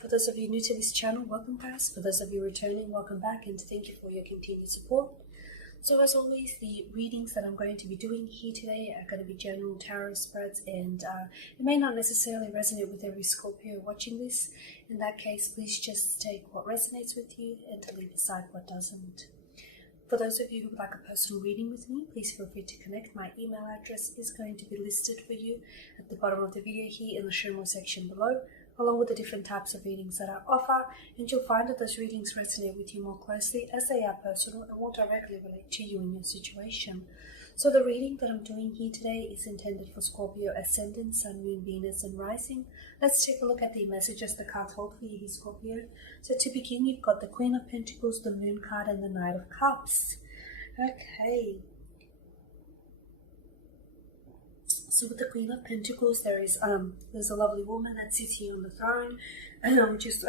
For those of you new to this channel, welcome guys. For those of you returning, welcome back, and thank you for your continued support. So as always, the readings that I'm going to be doing here today are going to be general tarot spreads, and it may not necessarily resonate with every Scorpio watching this. In that case, please just take what resonates with you and to leave aside what doesn't. For those of you who would like a personal reading with me, please feel free to connect. My email address is going to be listed for you at the bottom of the video here in the show more section below, along with the different types of readings that I offer, and you'll find that those readings resonate with you more closely as they are personal and will directly relate to you and your situation. So the reading that I'm doing here today is intended for Scorpio Ascendant, Sun, Moon, Venus and Rising. Let's take a look at the messages the cards hold for you, Scorpio. So to begin, you've got the Queen of Pentacles, the Moon card and the Knight of Cups. Okay. So with the Queen of Pentacles, there's a lovely woman that sits here on the throne, which is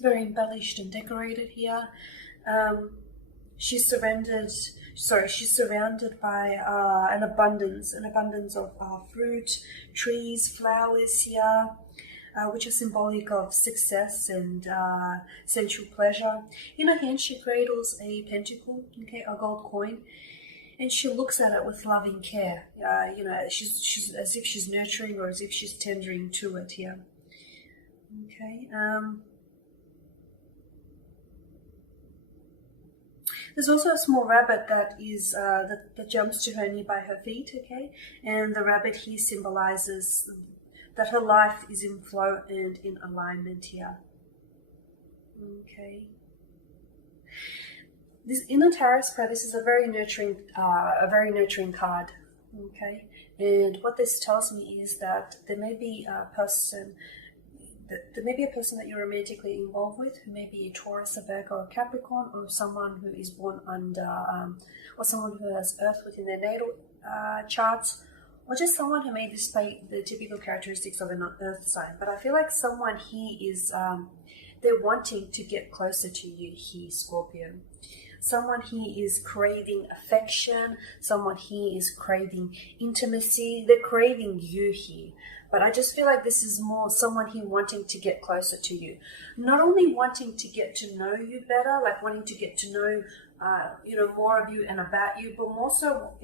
very embellished and decorated here. She's surrounded by an abundance of fruit, trees, flowers here, which are symbolic of success and sensual pleasure. In her hand, she cradles a pentacle, okay, a gold coin. And she looks at it with loving care. She's as if she's nurturing or as if she's tendering to it here. Okay. There's also a small rabbit that is that jumps to her knee by her feet. Okay, and the rabbit here symbolizes that her life is in flow and in alignment here. Okay. This inner tarot spread, this is a very nurturing card, okay. And what this tells me is that there may be a person that you're romantically involved with, who may be a Taurus, a Virgo, or Capricorn, or someone who is born under, or someone who has Earth within their natal charts, or just someone who may display the typical characteristics of an Earth sign. But I feel like someone here is, they're wanting to get closer to you here, Scorpio. Someone here is craving affection. Someone here is craving intimacy. They're craving you here. But I just feel like this is more someone here wanting to get closer to you. Not only wanting to get to know you better, like wanting to get to know, more of you and about you, but more so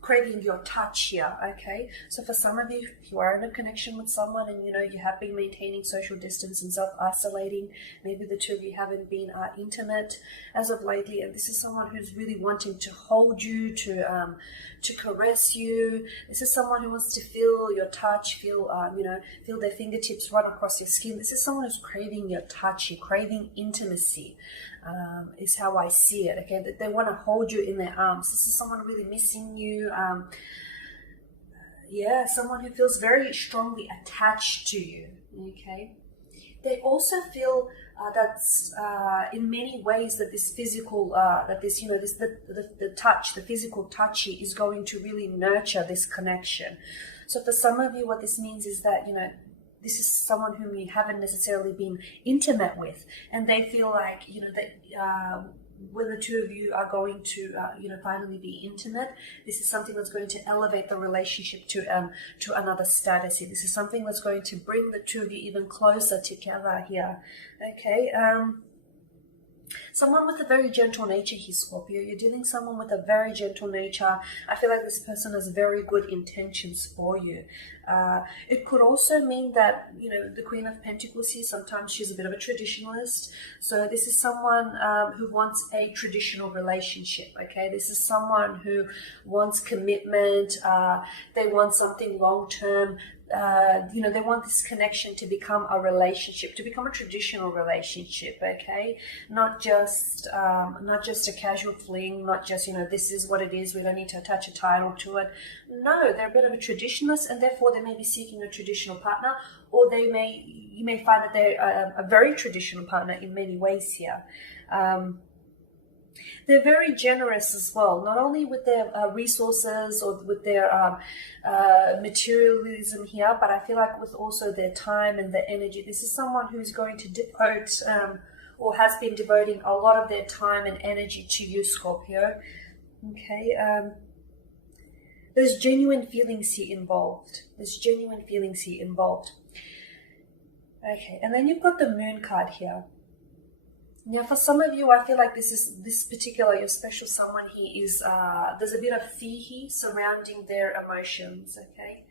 craving your touch here, okay? So for some of you, if you are in a connection with someone and you have been maintaining social distance and self-isolating, maybe the two of you haven't been intimate as of lately, and this is someone who's really wanting to hold you, to caress you. This is someone who wants to feel your touch, feel their fingertips run across your skin. This is someone who's craving your touch, you're craving intimacy. Is how I see it, okay? That they want to hold you in their arms. This is someone really missing you. Someone who feels very strongly attached to you, okay? They also feel in many ways that this physical, the touch, the physical touch is going to really nurture this connection. So for some of you, what this means is that, this is someone whom you haven't necessarily been intimate with, and they feel like, that when the two of you are going to, finally be intimate, this is something that's going to elevate the relationship to another status here. This is something that's going to bring the two of you even closer together here, okay? Someone with a very gentle nature here, Scorpio. You're dealing with someone with a very gentle nature. I feel like this person has very good intentions for you. It could also mean that, the Queen of Pentacles here, sometimes she's a bit of a traditionalist. So this is someone who wants a traditional relationship, okay? This is someone who wants commitment. They want something long-term. They want this connection to become a relationship, to become a traditional relationship, okay? Not just a casual fling, not just, this is what it is, we don't need to attach a title to it. No, they're a bit of a traditionalist, and therefore they may be seeking a traditional partner, or you may find that they're a very traditional partner in many ways here. They're very generous as well, not only with their resources or with their materialism here, but I feel like with also their time and their energy. This is someone who's going to devote or has been devoting a lot of their time and energy to you, Scorpio. Okay. There's genuine feelings here involved. There's genuine feelings here involved. Okay, and then you've got the Moon card here. Now, for some of you, I feel like this particular, your special someone here is, there's a bit of fear here surrounding their emotions, okay?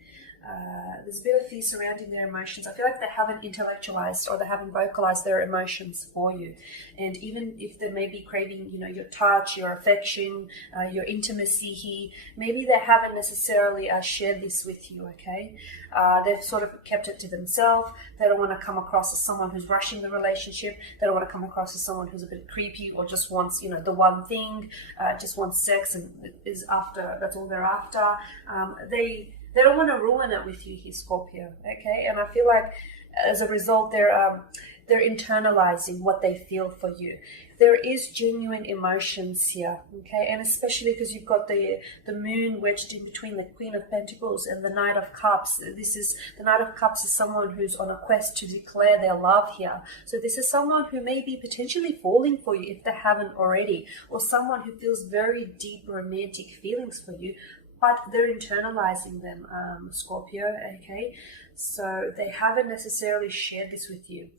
There's a bit of fear surrounding their emotions. I feel like they haven't intellectualized or they haven't vocalized their emotions for you. And even if they may be craving, you know, your touch, your affection, your intimacy here, maybe they haven't necessarily shared this with you, okay? They've sort of kept it to themselves. They don't want to come across as someone who's rushing the relationship. They don't want to come across as someone who's a bit creepy or just wants, you know, the one thing, just wants sex and is after, that's all they're after. They don't want to ruin it with you here, Scorpio, okay? And I feel like as a result, they're internalizing what they feel for you. There is genuine emotions here, okay? And especially because you've got the moon wedged in between the Queen of Pentacles and the Knight of Cups. The Knight of Cups is someone who's on a quest to declare their love here. So this is someone who may be potentially falling for you if they haven't already, or someone who feels very deep romantic feelings for you, but they're internalizing them, Scorpio, okay? So they haven't necessarily shared this with you.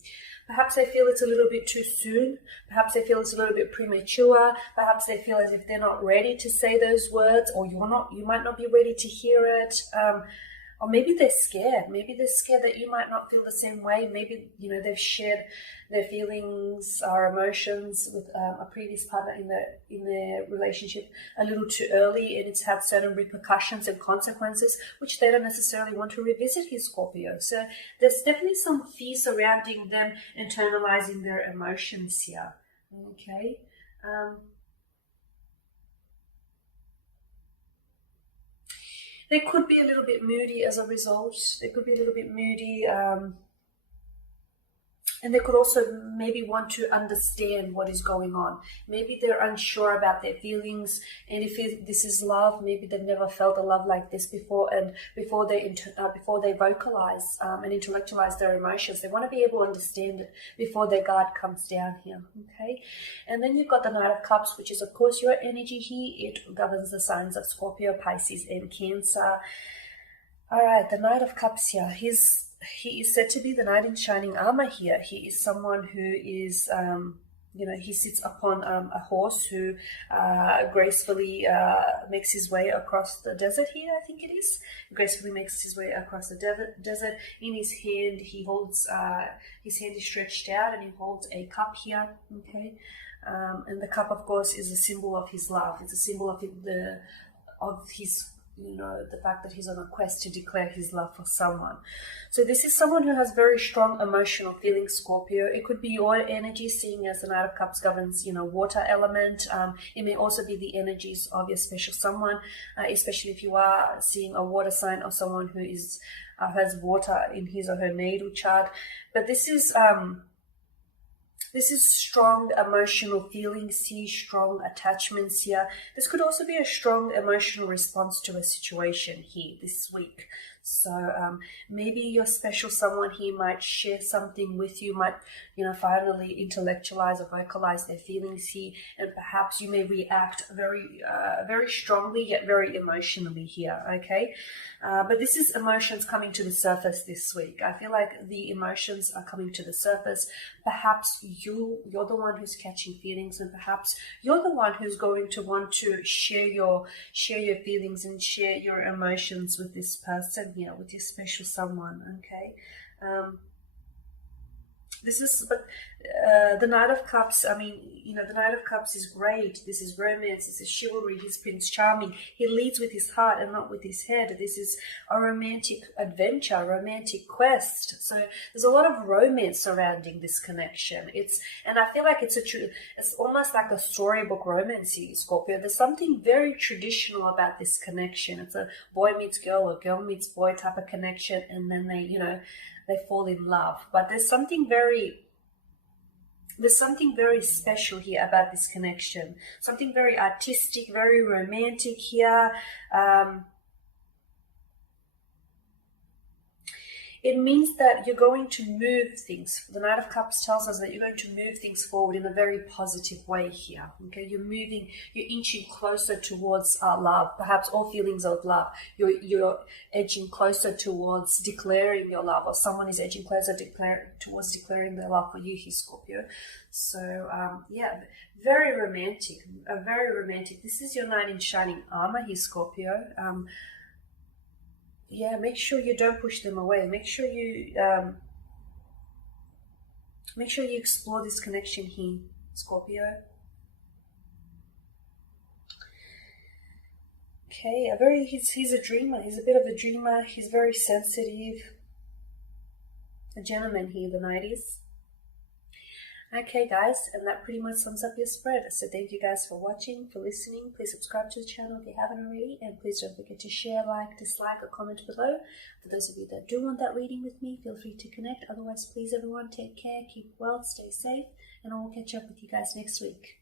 Perhaps they feel it's a little bit too soon. Perhaps they feel it's a little bit premature. Perhaps they feel as if they're not ready to say those words, or you might not be ready to hear it. Or maybe they're scared. Maybe they're scared that you might not feel the same way. Maybe, you know, they've shared their feelings or emotions with a previous partner in their relationship a little too early, and it's had certain repercussions and consequences which they don't necessarily want to revisit here, Scorpio. So there's definitely some fear surrounding them internalizing their emotions here. Okay. They could be a little bit moody as a result. They could be a little bit moody. And they could also maybe want to understand what is going on. Maybe they're unsure about their feelings. And if this is love, maybe they've never felt a love like this before. And before they vocalize and intellectualize their emotions, they want to be able to understand it before their guard comes down here. Okay. And then you've got the Knight of Cups, which is, of course, your energy here. It governs the signs of Scorpio, Pisces, and Cancer. All right, the Knight of Cups here. He is said to be the knight in shining armor here. He is someone who is, he sits upon a horse who gracefully makes his way across the desert here, I think it is. Gracefully makes his way across the desert. In his hand, he holds, his hand is stretched out and he holds a cup here, okay? And the cup, of course, is a symbol of his love. It's a symbol of his, the fact that he's on a quest to declare his love for someone. So this is someone who has very strong emotional feelings, Scorpio. It could be your energy, seeing as the Knight of Cups governs, water element. It may also be the energies of your special someone, especially if you are seeing a water sign or someone who is has water in his or her natal chart. But this is strong emotional feelings here, strong attachments here. This could also be a strong emotional response to a situation here this week. So maybe your special someone here might share something with you, might, finally intellectualize or vocalize their feelings here, and perhaps you may react very strongly yet very emotionally here, okay? But this is emotions coming to the surface this week. I feel like the emotions are coming to the surface. Perhaps you're the one who's catching feelings, and perhaps you're the one who's going to want to share your feelings and share your emotions with this person here, with your special someone, okay? The Knight of Cups, the Knight of Cups is great. This is romance, this is chivalry, he's Prince Charming. He leads with his heart and not with his head. This is a romantic adventure, a romantic quest. So there's a lot of romance surrounding this connection. And I feel like it's almost like a storybook romance here, Scorpio. There's something very traditional about this connection. It's a boy meets girl or girl meets boy type of connection, and then they fall in love. But there's something very special here about this connection. Something very artistic, very romantic here. it means that you're going to move things. The Knight of Cups tells us that you're going to move things forward in a very positive way here. Okay, you're inching closer towards love, perhaps all feelings of love. You're edging closer towards declaring your love, or someone is edging closer towards declaring their love for you here, Scorpio. So yeah, very romantic, very romantic. This is your knight in shining armor here, Scorpio. Yeah, make sure you don't push them away. Make sure you explore this connection here, Scorpio. Okay, he's a dreamer. He's a bit of a dreamer. He's very sensitive. A gentleman here, the knight is. Okay guys, and that pretty much sums up your spread. So thank you guys for watching, for listening. Please subscribe to the channel if you haven't already, and please don't forget to share, like, dislike, or comment below. For those of you that do want that reading with me, feel free to connect. Otherwise, please everyone, take care, keep well, stay safe, and I will catch up with you guys next week.